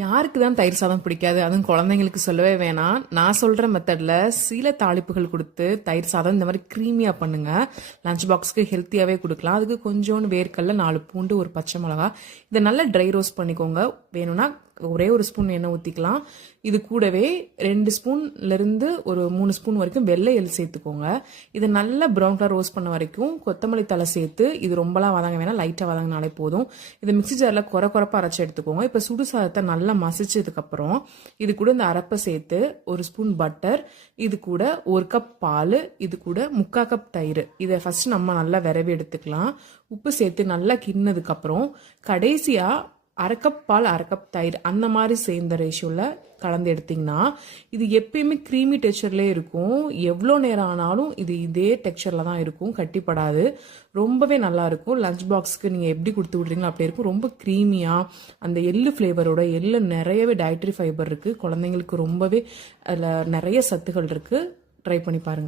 யாருக்கு தான் தயிர் சாதம் பிடிக்காது? அதுவும் குழந்தைங்களுக்கு சொல்லவே வேணாம். நான் சொல்ற மெத்தட்ல சில தாளிப்புகள் குடுத்து தயிர் சாதம் இந்த மாரி க்ரீமியா பண்ணுங்க. லஞ்ச் பாக்ஸ்க்கு ஹெல்த்தியாவே குடுக்கலாம். அதுக்கு கொஞ்சோண்டு வேர்க்கடல, 4 பூண்டு, ஒரு பச்சை மிளகா. இத நல்லா ட்ரை ரோஸ்ட் பண்ணிக்கோங்க. வேணும்னா ஒரே ஒரு ஸ்பூன் எண்ணெய் ஊத்திக்கலாம். இது கூடவே 2 ஸ்பூன்ல இருந்து ஒரு 3 ஸ்பூன் வரைக்கும் வெள்ளை எள் சேர்த்துக்கோங்க. இதை நல்லா ப்ரௌன் கலர் ரோஸ்ட் பண்ண வரைக்கும் கொத்தமல்லி தலை சேர்த்து, இது ரொம்பலாம் வதங்க வேணாம், லைட்டாக வதங்கினாலே போதும். இதை மிக்ஸி ஜாரில் குறை அரைச்சி எடுத்துக்கோங்க. இப்போ சுடு சாதத்தை நல்லா மசிச்சதுக்கப்புறம் இது கூட இந்த அரைப்பை சேர்த்து ஒரு ஸ்பூன் பட்டர், இது கூட 1 கப் பால், இது கூட 3/4 கப் தயிர், இதை ஃபர்ஸ்ட் நம்ம நல்லா விரவி எடுத்துக்கலாம். உப்பு சேர்த்து நல்லா கிண்ணதுக்கப்புறம் கடைசியாக 1/2 கப் பால் 1/2 கப் தயிர் அந்த மாதிரி சேர்ந்த ரேஷியோவில் கலந்து எடுத்திங்கன்னா இது எப்பயுமே க்ரீமி டெக்ஸ்சர்லேயே இருக்கும். எவ்வளோ நேரம் ஆனாலும் இது இதே டெக்ஸ்சரில் தான் இருக்கும், கட்டிப்படாது. ரொம்பவே நல்லா இருக்கும். லஞ்ச் பாக்ஸ்க்கு நீங்கள் எப்படி கொடுத்து விட்றீங்களோ அப்படி இருக்கும். ரொம்ப க்ரீமியாக அந்த எள்ளு ஃப்ளேவரோட, எள்ளு நிறையவே டயட்ரி ஃபைபர் இருக்குது. குழந்தைங்களுக்கு ரொம்பவே அதில் நிறைய சத்துகள் இருக்குது. ட்ரை பண்ணி பாருங்கள்.